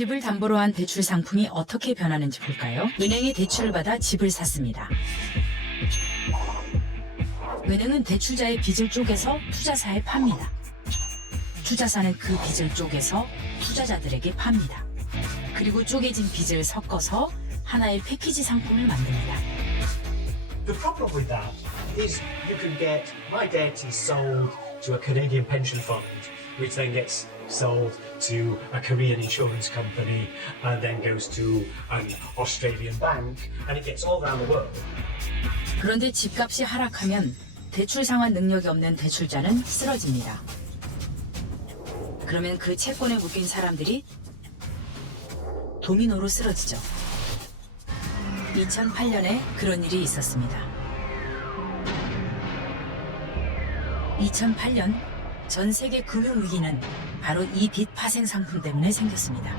집을 담보로 한 대출 상품이 어떻게 변하는지 볼까요? 은행에 대출을 받아 집을 샀습니다. 은행은 대출자의 빚을 쪼개서 투자사에 팝니다. 투자사는 그 빚을 쪼개서 투자자들에게 팝니다. 그리고 쪼개진 빚을 섞어서 하나의 패키지 상품을 만듭니다. The problem with that is you can get my debt is sold to a Canadian pension fund, which then gets sold to a Korean insurance company and then goes to an Australian bank and it gets all around the world. 그런데 집값이 하락하면 대출 상환 능력이 없는 대출자는 쓰러집니다. 그러면 그 채권에 묶인 사람들이 도미노로 쓰러지죠. 2008년에 그런 일이 있었습니다. 2008년 전 세계 금융 위기는 바로 이 빚 파생 상품 때문에 생겼습니다.